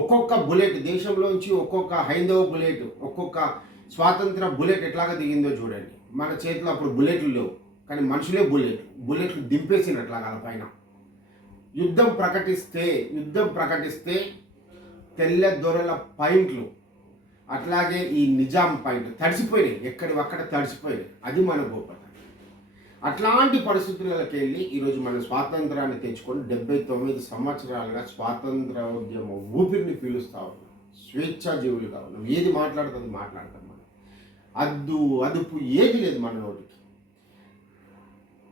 ఒక్కొక్క బుల్లెట్ దేశంలోంచి ఒక్కొక్క హైందవ బుల్లెట్, ఒక్కొక్క స్వాతంత్ర బుల్లెట్ ఎట్లాగా దిగిందో చూడండి. మన చేతిలో అప్పుడు బుల్లెట్లు లేవు, కానీ మనుషులే బుల్లెట్లు దింపేసినట్లాగా వాళ్ళ పైన. యుద్ధం ప్రకటిస్తే తెల్ల దొరల పాయింట్లు, అట్లాగే ఈ నిజాం పాయింట్లు తడిసిపోయినాయి, ఎక్కడివక్కడ తడిసిపోయినాయి. అది మన గొప్పతనం. అట్లాంటి పరిస్థితులకి వెళ్ళి ఈరోజు మన స్వాతంత్రాన్ని తెచ్చుకొని 79 సంవత్సరాలుగా స్వాతంత్రోద్యమ ఊపిరిని పీలుస్తూ ఉన్నాం. స్వేచ్ఛాజీవులుగా ఉన్నాం. ఏది మాట్లాడుతుంది మాట్లాడతాం మనం. అదుపు ఏది లేదు మన నోటికి.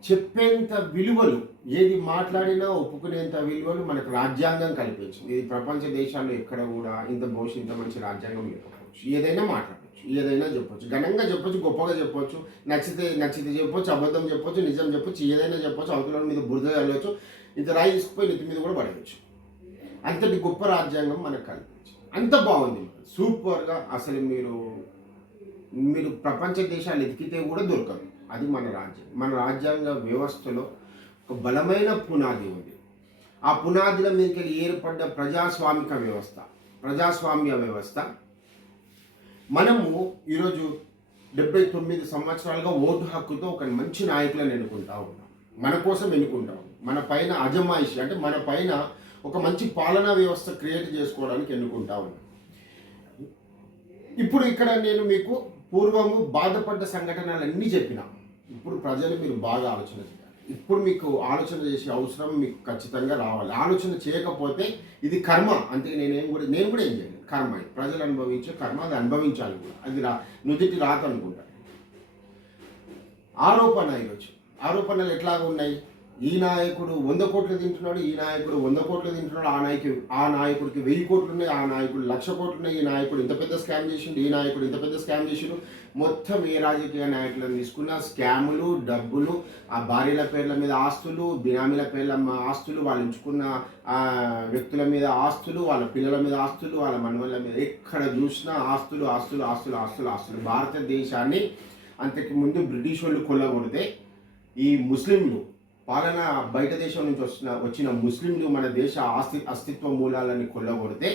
చెప్పేంత విలువలు, ఏది మాట్లాడినా ఒప్పుకునేంత విలువలు మనకు రాజ్యాంగం కల్పించింది. ఇది ప్రపంచ దేశాల్లో ఎక్కడ కూడా ఇంత మంచి రాజ్యాంగం లేకపోవచ్చు. ఏదైనా మాట్లాడవచ్చు, ఏదైనా చెప్పొచ్చు, ఘనంగా చెప్పొచ్చు, గొప్పగా చెప్పొచ్చు, నచ్చితే చెప్పొచ్చు, అబద్ధం చెప్పొచ్చు, నిజం చెప్పొచ్చు, ఏదైనా చెప్పొచ్చు, అవతల మీద బురద చల్లవచ్చు, ఇంత రాయి తీసుకుపోయి నెత్తి మీద కూడా పడవచ్చు. అంతటి గొప్ప రాజ్యాంగం మనకు కల్పించింది. అంత బాగుంది, సూపర్గా. అసలు మీరు ప్రపంచ దేశాలు ఎతికితే కూడా దొరకదు. అది మన రాజ్యం. మన రాజ్యాంగ వ్యవస్థలో ఒక బలమైన పునాది ఉంది. ఆ పునాదుల మీదకి ఏర్పడ్డ ప్రజాస్వామ్య వ్యవస్థ మనము ఈరోజు 79 సంవత్సరాలుగా ఓటు హక్కుతో ఒక మంచి నాయకులను ఎన్నుకుంటా ఉన్నాం. మన కోసం ఎన్నుకుంటాం. మన పైన అజమాయిషి అంటే మన పైన ఒక మంచి పాలనా వ్యవస్థ క్రియేట్ చేసుకోవడానికి ఎన్నుకుంటా ఉన్నాం. ఇప్పుడు ఇక్కడ నేను మీకు పూర్వము బాధపడ్డ సంఘటనలన్నీ చెప్పినా. ఇప్పుడు ప్రజలు మీరు బాగా ఆలోచన చేయాలి. ఇప్పుడు మీకు ఆలోచన చేసే అవసరం మీకు ఖచ్చితంగా రావాలి. ఆలోచన చేయకపోతే ఇది కర్మ. అంతే. నేను కూడా ఏం చేయను. కర్మ, ప్రజలు అనుభవించే కర్మ, అది అనుభవించాలి కూడా. అది నుదిటి రాత అనుకుంటా. ఆరోపణలు ఎట్లాగా ఉన్నాయి? ఈ నాయకుడు 100 కోట్లు తింటున్నాడు, ఈ నాయకుడు 100 కోట్లు తింటున్నాడు, ఆ నాయకుడికి 1000 కోట్లు ఉన్నాయి, ఆ నాయకుడు 1,00,000 కోట్లు ఉన్నాయి, ఈ నాయకుడు ఇంత పెద్ద స్కామ్ చేసిండు, ఈ నాయకుడు ఇంత పెద్ద స్కామ్ చేసిండు. మొత్తం ఏ రాజకీయ నాయకులను తీసుకున్న స్కాములు, డబ్బులు, ఆ భార్యల పేర్ల మీద ఆస్తులు, బినామీల పేర్ల ఆస్తులు, వాళ్ళు ఎంచుకున్న వ్యక్తుల మీద ఆస్తులు, వాళ్ళ పిల్లల మీద ఆస్తులు, వాళ్ళ మనవళ్ళ మీద ఎక్కడ చూసినా ఆస్తులు. భారతదేశాన్ని అంతకు ముందు బ్రిటిష్ వాళ్ళు కొల్లగొడితే ఈ ముస్లింలు పాలన బయట దేశం నుంచి వచ్చిన ముస్లింలు మన దేశ అస్తిత్వ మూలాలని కొల్లగొడితే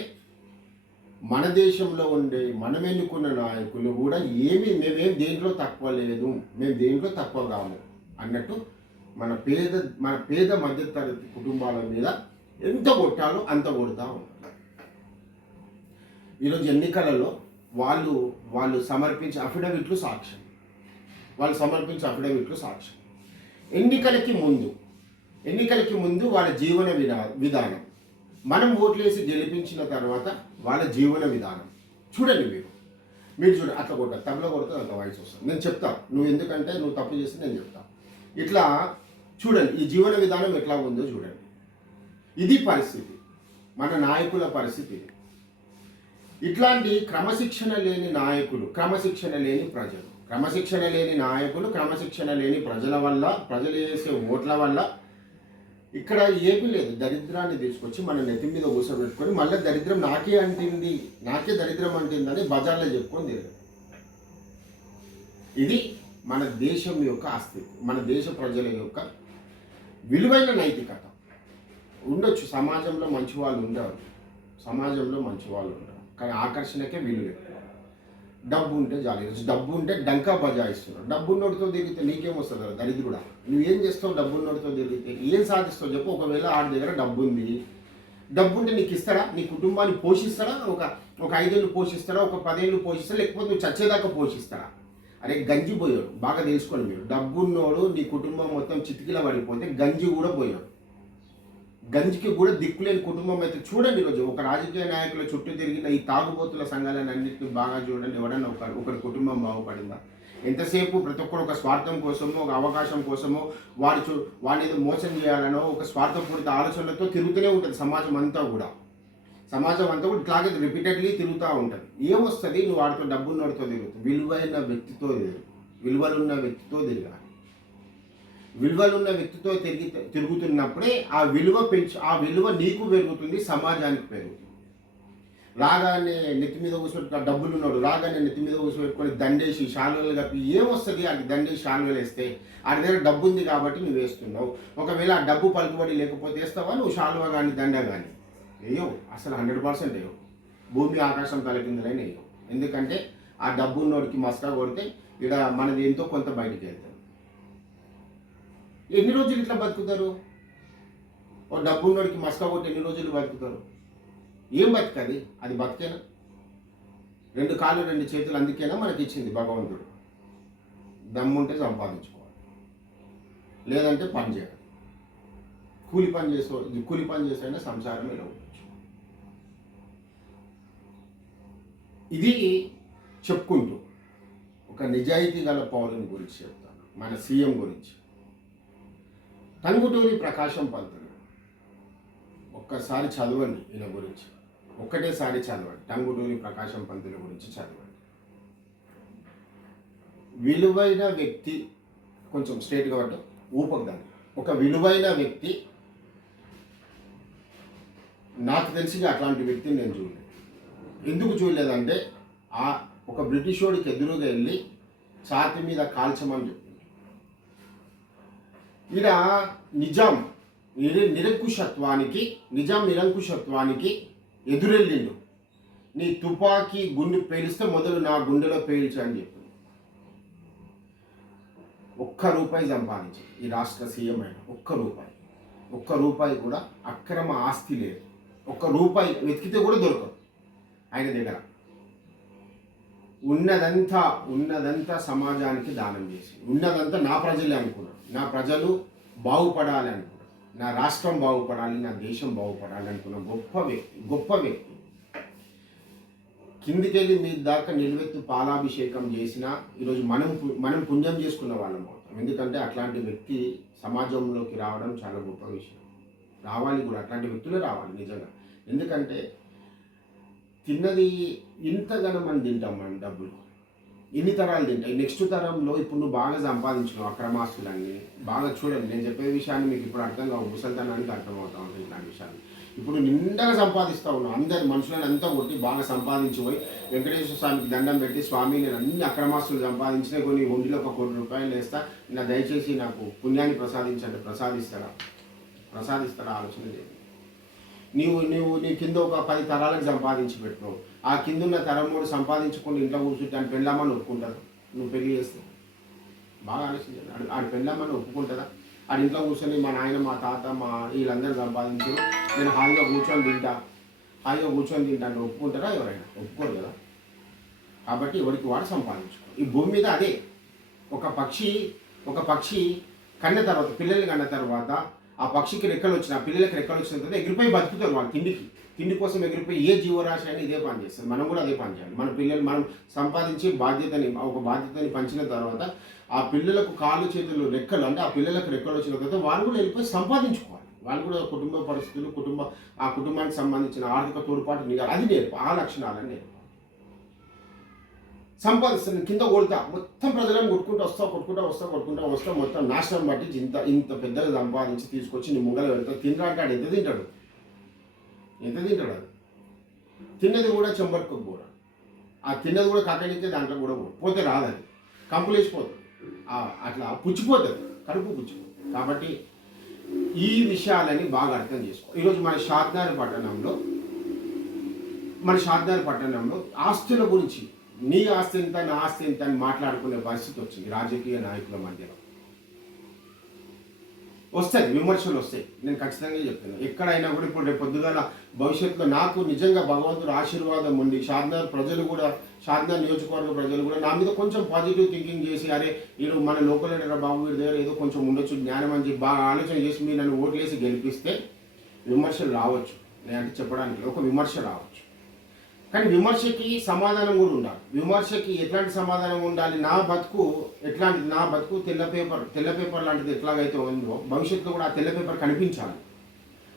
మన దేశంలో ఉండే మనం ఎన్నుకున్న నాయకులు కూడా మేమేం దేంట్లో తక్కువ లేదు, మేము దేంట్లో తక్కువ కాము అన్నట్టు మన పేద మధ్యతరగతి కుటుంబాల మీద ఎంత కొట్టాలో అంత కొడతా ఉంటారు. ఈరోజు ఎన్నికలలో వాళ్ళు సమర్పించే అఫిడవిట్లు సాక్ష్యం. ఎన్నికలకి ముందు వాళ్ళ జీవన విధానం, మనం ఓట్లేసి గెలిపించిన తర్వాత వాళ్ళ జీవన విధానం చూడండి. మీరు చూడండి. అట్లా కొట్టారు, తబలా కొడుతుంది, అంత వాయిస్ వస్తుంది. నేను చెప్తాను, నువ్వు ఎందుకంటే నువ్వు తప్పు చేసి నేను చెప్తాను. ఇట్లా చూడండి, ఈ జీవన విధానం ఎట్లా ఉందో చూడండి. ఇది పరిస్థితి, మన నాయకుల పరిస్థితి. ఇట్లాంటి క్రమశిక్షణ లేని నాయకులు, క్రమశిక్షణ లేని ప్రజలు, క్రమశిక్షణ లేని నాయకులు, క్రమశిక్షణ లేని ప్రజల వల్ల, ప్రజలు చేసే ఓట్ల వల్ల ఇక్కడ ఏమీ లేదు. దరిద్రాన్ని తీసుకొచ్చి మన నెత్తి మీద కూర్చోబెట్టుకొని మళ్ళీ దరిద్రం నాకే దరిద్రం అంటిందని బజార్లో చెప్పుకొని తిరగదు. ఇది మన దేశం యొక్క అస్తిత్వం, మన దేశ ప్రజల యొక్క విలువైన నైతికత. ఉండొచ్చు సమాజంలో మంచి వాళ్ళు ఉండరు, కానీ ఆకర్షణకే విలువ ఎక్కువ. డబ్బు ఉంటే జాలి. డబ్బు ఉంటే డంకా బజాయిస్తున్నాడు. డబ్బున్నోడితో తిరిగితే నీకేమొస్తుంది కదా దరిద్రుడా? నువ్వేం చేస్తావు? డబ్బున్నోడితో తిరిగితే ఏం సాధిస్తావు చెప్పు? ఒకవేళ ఆడి దగ్గర డబ్బు ఉంటే నీకు ఇస్తాడా? నీ కుటుంబాన్ని పోషిస్తాడా? ఒక 5 ఏళ్ళు పోషిస్తాడా? ఒక 10 ఏళ్ళు పోషిస్తాడా? లేకపోతే నువ్వు చచ్చేదాకా పోషిస్తాడా? అరే గంజిపోయాడు. బాగా తెలుసుకోండి మీరు. డబ్బున్నోడు నీ కుటుంబం మొత్తం చితికిలా పడిపోతే గంజి కూడా పోయాడు. గంజికి కూడా దిక్కులేని కుటుంబం అయితే చూడండి. ఈరోజు ఒక రాజకీయ నాయకుల చుట్టూ తిరిగిన ఈ తాగుబోతుల సంఘాలను అన్నింటినీ బాగా చూడండి. ఎవడన్నా ఒకరి కుటుంబం బాగుపడిందా? ఎంతసేపు ప్రతి ఒక్కరు ఒక స్వార్థం కోసమో, ఒక అవకాశం కోసమో, వాడిని ఏదో మోసం చేయాలనో ఒక స్వార్థపూరిత ఆలోచనలతో తిరుగుతూనే ఉంటుంది సమాజం అంతా కూడా ఇట్లాగే రిపీటెడ్లీ తిరుగుతూ ఉంటుంది. ఏమొస్తుంది? నువ్వు వాడితో డబ్బున్నోడితో తిరుగుతావు. విలువలున్న వ్యక్తితో తిరగాలి. విలువలున్న వ్యక్తితో తిరుగుతున్నప్పుడే ఆ విలువ నీకు పెరుగుతుంది, సమాజానికి పెరుగుతుంది. రాగానే నెత్తి మీద కూర్చోబెట్టుకుని డబ్బులున్నాడు, రాగానే నెత్తి మీద కూర్చోబెట్టుకొని దండేసి శాలువలు కప్పి ఏమొస్తుంది? అది దండేసి శాలువలు వేస్తే ఆడి దగ్గర డబ్బు ఉంది కాబట్టి నువ్వు వేస్తున్నావు. ఒకవేళ ఆ డబ్బు పలుకుబడి లేకపోతే వేస్తావా నువ్వు శాలువ కానీ దండ కానీ? వేయవు, అసలు 100% వేయవు. భూమి ఆకాశం తలకిందులైన వేయవు. ఎందుకంటే ఆ డబ్బు ఉన్నోడికి మస్కా కొడితే ఇక్కడ మనది ఎంతో కొంత బయటికి వెళ్తారు. ఎన్ని రోజులు ఇట్లా బతుకుతారు? ఓ డబ్బు ఉన్నోడికి మస్కా కొట్టి ఎన్ని రోజులు బతుకుతారు? ఏం బతకది? అది బతికేనా? 2 కాళ్ళు 2 చేతులు అందుకేనా మనకి ఇచ్చింది భగవంతుడు. దమ్ముంటే సంపాదించుకోవాలి, లేదంటే పని చేయాలి. కూలి పని చేసైనా సంసారం ఇలా ఉండొచ్చు. ఇది చెప్పుకుంటూ ఒక నిజాయితీ గల పౌరుని గురించి చెప్తాను, మన సీఎం గురించి. టంగుటూరి ప్రకాశం పంతులు ఒక్కసారి చదవండి ఈయన గురించి, ఒక్కటేసారి చదవండి. టంగుటూరి ప్రకాశం పంతుల గురించి చదవండి. విలువైన వ్యక్తి, కొంచెం స్ట్రేట్గా పట్టు, ఊపకదాన్ని. ఒక విలువైన వ్యక్తి, నాకు తెలిసి అట్లాంటి వ్యక్తిని నేను చూడలేదు. ఎందుకు చూడలేదంటే ఒక బ్రిటిష్ వాడికి ఎదురుగా వెళ్ళి ఛాతి మీద కాల్చమని చెప్పింది. ఈయన నిజాం నిరంకుశత్వానికి ఎదురెళ్ళిండు. నీ తుపాకీ గుండె పేలిస్తే మొదలు నా గుండెలో పేల్చు అని చెప్పింది. ₹1 సంపాదించి ఈ రాష్ట్ర సీఎం అయిన ₹1 కూడా అక్రమ ఆస్తి లేదు. ₹1 వెతికితే కూడా దొరకదు ఆయన దగ్గర. ఉన్నదంతా సమాజానికి దానం చేసి, ఉన్నదంతా నా ప్రజలే అనుకున్నాను. నా ప్రజలు బాగుపడాలి అనుకున్నాను, నా రాష్ట్రం బాగుపడాలి, నా దేశం బాగుపడాలి అనుకున్న గొప్ప వ్యక్తి. కిందికెళ్ళి మీ దాకా నిలువెత్తు పాలాభిషేకం చేసినా ఈరోజు మనం పుణ్యం చేసుకున్న వాళ్ళం అవుతాం. ఎందుకంటే అట్లాంటి వ్యక్తి సమాజంలోకి రావడం చాలా గొప్ప విషయం. రావాలి కూడా, అట్లాంటి వ్యక్తులే రావాలి నిజంగా. ఎందుకంటే తిన్నది ఇంతగానో మనం తింటాం, మనం డబ్బులు ఎన్ని తరాలు తింటాయి. నెక్స్ట్ తరంలో ఇప్పుడు నువ్వు బాగా సంపాదించినావు అక్రమాస్తులన్నీ బాగా చూడండి. నేను చెప్పే విషయాన్ని మీకు ఇప్పుడు అర్థం కావు, ముసల్తనానికి అర్థమవుతా ఉంటుంది ఇట్లాంటి విషయాలు. ఇప్పుడు నిండగా సంపాదిస్తూ ఉన్నావు, అందరి మనుషులను అంతా కొట్టి బాగా సంపాదించిపోయి వెంకటేశ్వర స్వామికి దండం పెట్టి, స్వామి నేను అన్ని అక్రమాస్తులు సంపాదించినా కొన్ని ఒంటిలో ₹1,00,00,000 వేస్తా, నా దయచేసి నాకు పుణ్యాన్ని ప్రసాదించండి. ప్రసాదిస్తారా ఆలోచన లేదు. నీ కింద ఒక 10 తరాలకు సంపాదించి పెట్టుకోవు. ఆ కింద ఉన్న తరం కూడా సంపాదించుకొని ఇంట్లో కూర్చుంటే అని పెళ్ళామని ఒప్పుకుంటారు. నువ్వు పెళ్లి చేస్తే బాగా ఆలోచించాలి. ఆడి పెళ్ళామని ఒప్పుకుంటుందా? ఆడి ఇంట్లో కూర్చొని మా నాయన, మా తాత, మా వీళ్ళందరూ సంపాదించారు, నేను హాయిగా కూర్చొని తింటాను ఒప్పుకుంటారా? ఎవరైనా ఒప్పుకోరు కదా. కాబట్టి ఎవరికి వాడు సంపాదించుకో. ఈ భూమి మీద అదే ఒక పక్షి పిల్లల్ని కన్న తర్వాత ఆ పక్షికి రెక్కలు వచ్చిన, పిల్లలకి రెక్కలు వచ్చిన తర్వాత ఎగిరిపోయి బతుకుతారు. వాళ్ళు తిండి కోసం ఎగిరిపోయి ఏ జీవరాశి అయినా ఇదే పని చేస్తారు. మనం కూడా అదే పని చేయాలి. మన పిల్లలు మనం సంపాదించి ఒక బాధ్యతని పంచిన తర్వాత ఆ పిల్లలకు కాళ్ళు చేతులు రెక్కలు, అంటే ఆ పిల్లలకు రెక్కలు వచ్చిన తర్వాత వాళ్ళు కూడా వెళ్ళిపోయి సంపాదించుకోవాలి. వాళ్ళు కూడా కుటుంబ పరిస్థితులు, ఆ కుటుంబానికి సంబంధించిన ఆర్థిక తోడ్పాటు అది నేర్పు. ఆ లక్షణాలని నేర్పు. సంపాదిస్తాను కింద కొడతా, మొత్తం ప్రజలను కొట్టుకుంటా వస్తా మొత్తం నాశనం బట్టి ఇంత పెద్దగా సంపాదించి తీసుకొచ్చి నీ ముంగల పెడతాడు. తినరా అంటే ఎంత తింటాడు అది. తిన్నది కూడా చెంబట్టుకు కూడా, ఆ తిన్నది కూడా కట్టనిస్తే దాంట్లో కూడా పోతే రాదని కంపులేసిపోతుంది. అట్లా పుచ్చిపోతుంది, కడుపు పుచ్చిపోతుంది. కాబట్టి ఈ విషయాలని బాగా అర్థం చేసుకో. ఈరోజు మన షాద్నగర్ పట్టణంలో ఆస్తుల గురించి, నీ ఆస్తి ఎంత, నా ఆస్తి ఎంత అని మాట్లాడుకునే పరిస్థితి వచ్చింది రాజకీయ నాయకుల మధ్యలో. విమర్శలు వస్తాయి, నేను ఖచ్చితంగా చెప్తాను. ఎక్కడైనా కూడా ఇప్పుడు రేపు పొద్దుగాల భవిష్యత్తులో నాకు నిజంగా భగవంతుడు ఆశీర్వాదం ఉండి షాద్నగర్ నియోజకవర్గ ప్రజలు కూడా నా మీద కొంచెం పాజిటివ్ థింకింగ్ చేసి, అరే వీడు మన లోకల్ లీడర్ బాబు వీడి దగ్గర ఏదో కొంచెం ఉండొచ్చు జ్ఞానం అని చెప్పి బాగా ఆలోచన చేసి మీరు నన్ను ఓట్లేసి గెలిపిస్తే విమర్శలు రావచ్చు. నేనంటే చెప్పడానికి ఒక విమర్శ రావచ్చు, కానీ విమర్శకి సమాధానం కూడా ఉండాలి. విమర్శకి ఎట్లాంటి సమాధానం ఉండాలి? నా బతుకు తెల్ల పేపర్ లాంటిది ఎట్లాగైతే ఉందో భవిష్యత్తులో కూడా ఆ తెల్ల పేపర్ కనిపించాలి.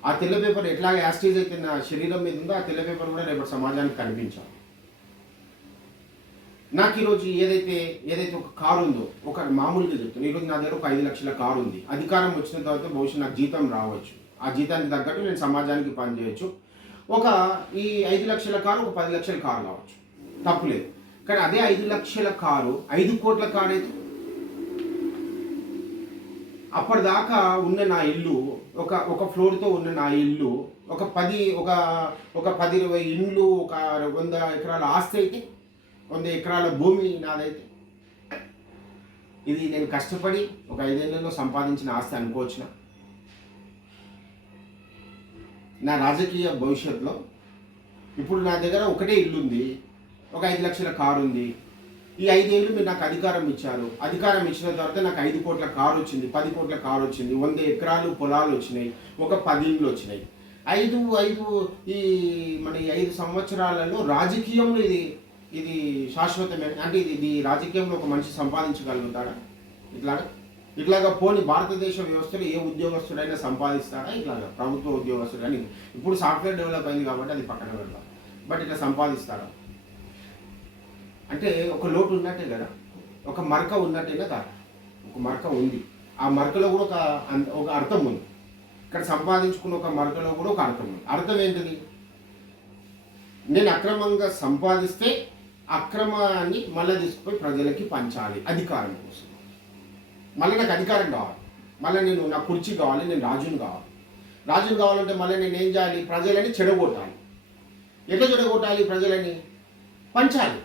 ఆ తెల్ల పేపర్ ఎట్లాగ యాస్టేజ్ అయితే నా శరీరం మీద ఉందో ఆ తెల్ల పేపర్ కూడా రేపటి సమాజానికి కనిపించాలి. నాకు ఈరోజు ఏదైతే ఒక కారు ఉందో, ఒక మామూలుగా చెప్తాను, ఈరోజు నా దగ్గర ఒక 5 లక్షల కారు ఉంది. అధికారం వచ్చిన తర్వాత బహుశా నాకు జీతం రావచ్చు, ఆ జీతానికి తగ్గట్టు నేను సమాజానికి పనిచేయచ్చు. ఈ 5 లక్షల కారు ఒక 10 లక్షల కారు కావచ్చు, తప్పులేదు. కానీ అదే 5 లక్షల కారు 5 కోట్ల కారు అయితే అప్పటిదాకా ఉన్న నా ఇల్లు, ఒక ఫ్లోర్తో ఉన్న నా ఇల్లు ఒక 10-20 ఇండ్లు, ఒక 100 ఎకరాల ఆస్తి అయితే, 100 ఎకరాల భూమి నాదైతే, ఇది నేను కష్టపడి ఒక 5 ఏళ్లలో సంపాదించిన ఆస్తి అనుకోవచ్చునా? నా రాజకీయ భవిష్యత్తులో ఇప్పుడు నా దగ్గర ఒకటే ఇల్లు ఉంది, ఒక 5 లక్షల కారు ఉంది. ఈ 5 ఏళ్ళు మీరు నాకు అధికారం ఇచ్చారు. అధికారం ఇచ్చిన తర్వాత నాకు 5 కోట్ల కారు వచ్చింది, 10 కోట్ల కారు వచ్చింది, 100 ఎకరాలు పొలాలు వచ్చినాయి, ఒక 10 ఇండ్లు వచ్చినాయి. ఈ మన 5 సంవత్సరాలలో రాజకీయంలో ఇది శాశ్వతమైన, అంటే ఇది రాజకీయంలో ఒక మనిషి సంపాదించగలుగుతాడా? ఇట్లాగా పోని భారతదేశ వ్యవస్థలో ఏ ఉద్యోగస్తుడైనా సంపాదిస్తాడా? ఇట్లాగా ప్రభుత్వ ఉద్యోగస్తుడు కానీ, ఇప్పుడు సాఫ్ట్వేర్ డెవలప్ అయింది కాబట్టి అది పక్కన పెడతాం, బట్ ఇట్లా సంపాదిస్తాడా? అంటే ఒక లోటు ఉన్నట్టే కదా, ఒక మరక ఉన్నట్టే కదా. ఒక మరక ఉంది, ఆ మరకలో కూడా ఒక అర్థం ఉంది. ఇక్కడ సంపాదించుకున్న ఒక మరకలో కూడా ఒక అర్థం ఉంది. అర్థం ఏంటిది? నేను అక్రమంగా సంపాదిస్తే అక్రమాన్ని మళ్ళీ తీసుకుపోయి ప్రజలకి పంచాలి అధికారం కోసం. మళ్ళీ నాకు అధికారం కావాలి, మళ్ళీ నా కుర్చీ కావాలి, నేను రాజుని కావాలంటే మళ్ళీ నేను ఏం చేయాలి? ప్రజలని చెడగొట్టాలి. ఎట్లా చెడగొట్టాలి? ప్రజలని పంచాలి,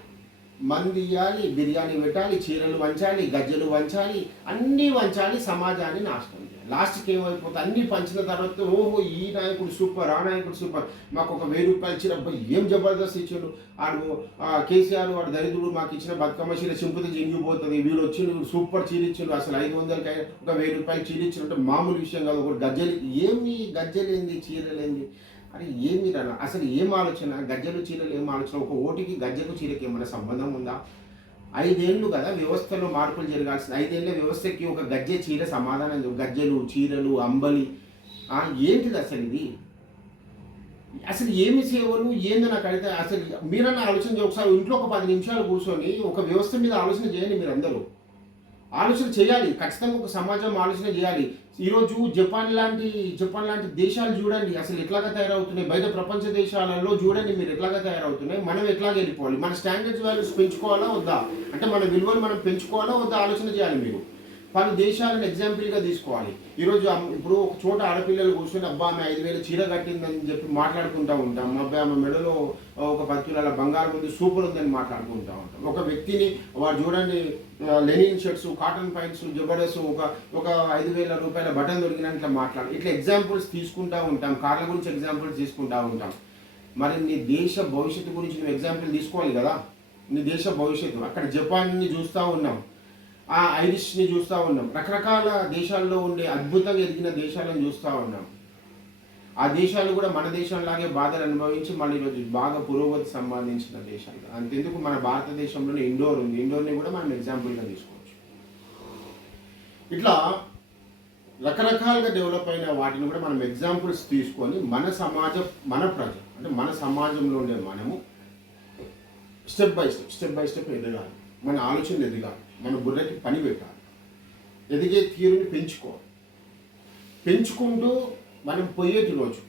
మంది ఇవ్వాలి, బిర్యానీ పెట్టాలి, చీరలు వంచాలి, గజ్జలు వంచాలి, అన్నీ వంచాలి, సమాజాన్ని నాశనం చేయాలి. లాస్ట్కి ఏమైపోతుంది? అన్నీ పంచిన తర్వాత ఓహో ఈ నాయకుడు సూపర్, ఆ నాయకుడు సూపర్, మాకు ఒక 1000 రూపాయలు ఇచ్చినప్పుడు ఏం జబర్దస్త్ ఇచ్చాడు ఆడు, కేసీఆర్ వాడు దరిద్రుడు, మాకు ఇచ్చిన బతుకమ్మ చీర చింపుతే జింగిపోతుంది, వీడు వచ్చి సూపర్ చీర ఇచ్చిండు, అసలు 500కి ఒక 1000 రూపాయలు చీర ఇచ్చినట్టు మామూలు విషయం కాదు. ఒకటి గజ్జలు, ఏమి గజ్జలేంది, చీరలేంది, అరే ఏమి రా అసలు ఏం ఆలోచన? గజ్జలు చీరలు ఏం ఆలోచన? ఒక ఓటికి గజ్జకు చీరకి ఏమైనా సంబంధం ఉందా? 5 ఏళ్ళు కదా వ్యవస్థలో మార్పులు జరగాల్సింది. 5 ఏళ్ళ వ్యవస్థకి ఒక గజ్జె చీర సమాధానం, గజ్జలు చీరలు అంబలి ఏంటిది అసలు? ఇది అసలు ఏమి సేవలు ఏందో నాకు అయితే అసలు మీరన్నా ఆలోచన ఒకసారి ఇంట్లో ఒక 10 నిమిషాలు కూర్చొని ఒక వ్యవస్థ మీద ఆలోచన చేయండి. మీరు అందరూ ఆలోచన చేయాలి, ఖచ్చితంగా ఒక సమాజం ఆలోచన చేయాలి. ఈరోజు జపాన్ లాంటి దేశాలు చూడండి అసలు ఎట్లాగా తయారవుతున్నాయి. బయట ప్రపంచ దేశాలలో చూడండి మీరు ఎట్లాగా తయారవుతున్నాయి. మనం ఎట్లాగ వెళ్ళిపోవాలి? మన స్టాండర్డ్స్ వాల్యూస్ పెంచుకోవాలా వద్దా? అంటే మన విలువలు మనం పెంచుకోవాలా వద్దా ఆలోచన చేయాలి. మీరు పలు దేశాలను ఎగ్జాంపుల్గా తీసుకోవాలి. ఈరోజు ఇప్పుడు ఒక చోట ఆడపిల్లలు కూర్చొని అబ్బా ఆమె 5000 చీర కట్టిందని చెప్పి మాట్లాడుకుంటూ ఉంటాం. అబ్బాయి ఆమె మెడలో ఒక 10 కిలోల బంగారం ఉంది, సూపర్ ఉందని మాట్లాడుకుంటూ ఉంటాం. ఒక వ్యక్తిని వాడు చూడండి linen shirts, cotton pants, Jabardasth, ఒక 5000 రూపాయల బటన్ దొరికిన ఇట్లా ఇట్లా ఎగ్జాంపుల్స్ తీసుకుంటూ ఉంటాం. కార్ల గురించి ఎగ్జాంపుల్స్ తీసుకుంటూ ఉంటాం. మరి నీ దేశ భవిష్యత్తు గురించి నువ్వు ఎగ్జాంపుల్ తీసుకోవాలి కదా. నీ దేశ భవిష్యత్తు అక్కడ జపాన్ని చూస్తూ ఉన్నాం, ఐరిష్ని చూస్తూ ఉన్నాం, రకరకాల దేశాల్లో ఉండే అద్భుతంగా ఎదిగిన దేశాలను చూస్తూ ఉన్నాం. ఆ దేశాలు కూడా మన దేశంలాగే బాధలు అనుభవించి మళ్ళీ ఈరోజు బాగా పురోగతి సంబంధించిన దేశాలు. అంతెందుకు మన భారతదేశంలోనే ఇండోర్ ఉంది, ఇండోర్ని కూడా మనం ఎగ్జాంపుల్గా తీసుకోవచ్చు. ఇట్లా రకరకాలుగా డెవలప్ అయిన వాటిని కూడా మనం ఎగ్జాంపుల్స్ తీసుకొని మన సమాజం, మన ప్రజ అంటే మన సమాజంలో ఉండే మనము స్టెప్ బై స్టెప్ ఎదగాలి. మన ఆలోచనలు ఎదగాలి, మన బుర్రకి పని పెట్టాలి, ఎదిగే తీరుని పెంచుకుంటూ మనం పోయేటి రోజు,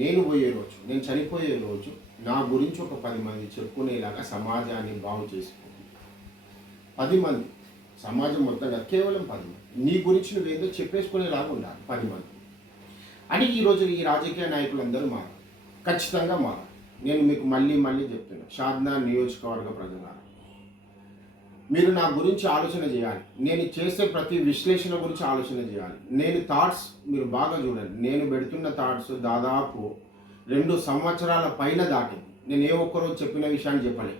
నేను పోయే రోజు, నేను చనిపోయే రోజు నా గురించి ఒక 10 మంది చెప్పుకునేలాగా సమాజాన్ని బాగు చేసుకోండి. 10 మంది, సమాజం మొత్తంగా కేవలం 10 మంది నీ గురించి నువ్వేందో చెప్పేసుకునేలాగా ఉండాలి 10 మంది అని. ఈరోజు ఈ రాజకీయ నాయకులందరూ మారాలి, ఖచ్చితంగా మారాలి. నేను మీకు మళ్ళీ చెప్తున్నా, షాద్నా నియోజకవర్గ ప్రజలారా, మీరు నా గురించి ఆలోచన చేయాలి. నేను చేసే ప్రతి విశ్లేషణ గురించి ఆలోచన చేయాలి. నేను థాట్స్ మీరు బాగా చూడండి. నేను పెడుతున్న థాట్స్ దాదాపు 2 సంవత్సరాల పైన దాటింది. నేను ఏ ఒక్కరోజు చెప్పిన విషయాన్ని చెప్పలేదు.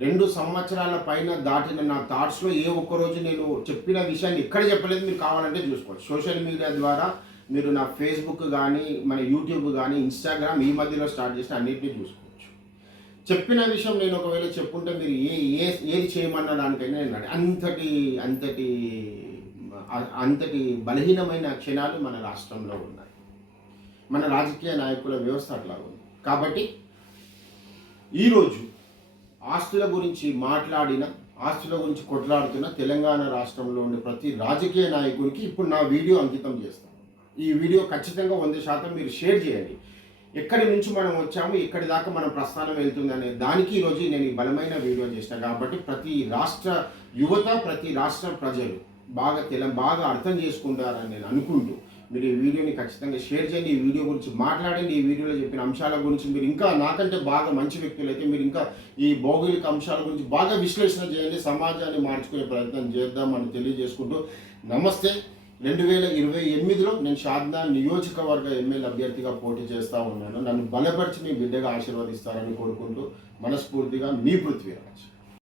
2 సంవత్సరాల పైన దాటిన నా థాట్స్లో ఏ ఒక్కరోజు నేను చెప్పిన విషయాన్ని ఎక్కడ చెప్పలేదు. మీరు కావాలంటే చూసుకోవచ్చు. సోషల్ మీడియా ద్వారా మీరు నా ఫేస్బుక్ కానీ, మన యూట్యూబ్ కానీ, ఇన్స్టాగ్రామ్ ఈ మధ్యలో స్టార్ట్ చేసిన అన్నింటినీ చూసుకోవచ్చు. చెప్పిన విషయం నేను ఒకవేళ చెప్పుంటే మీరు ఏది చేయమన్న దానికైనా నేను అంతటి బలహీనమైన క్షణాలు మన రాష్ట్రంలో ఉన్నాయి. మన రాజకీయ నాయకుల వ్యవస్థ అట్లా ఉంది. కాబట్టి ఈరోజు ఆస్తుల గురించి ఆస్తుల గురించి కొట్లాడుతున్న తెలంగాణ రాష్ట్రంలో ఉండే ప్రతి రాజకీయ నాయకుడికి ఇప్పుడు నా వీడియో అంకితం చేస్తాను. ఈ వీడియో ఖచ్చితంగా 100% మీరు షేర్ చేయండి. ఎక్కడి నుంచి మనం వచ్చాము, ఎక్కడి దాకా మనం ప్రస్థానం వెళ్తుంది అనే దానికి ఈరోజు నేను ఈ బలమైన వీడియో చేసిన. కాబట్టి ప్రతి రాష్ట్ర యువత, ప్రతి రాష్ట్ర ప్రజలు బాగా అర్థం చేసుకుంటారని నేను అనుకుంటూ మీరు ఈ వీడియోని ఖచ్చితంగా షేర్ చేయండి, ఈ వీడియో గురించి మాట్లాడండి, ఈ వీడియోలో చెప్పిన అంశాల గురించి మీరు ఇంకా నాకంటే బాగా మంచి వ్యక్తులు అయితే మీరు ఇంకా ఈ భౌగోళిక అంశాల గురించి బాగా విశ్లేషణ చేయండి, సమాజాన్ని మార్చుకునే ప్రయత్నం చేద్దామని తెలియజేసుకుంటూ నమస్తే. 2028లో నేను షాద్నా నియోజకవర్గ ఎమ్మెల్యే అభ్యర్థిగా పోటీ చేస్తూ ఉన్నాను. నన్ను బలపరిచి మీ బిడ్డగా ఆశీర్వదిస్తారని కోరుకుంటూ మనస్ఫూర్తిగా మీ పృథ్వీరాజ్.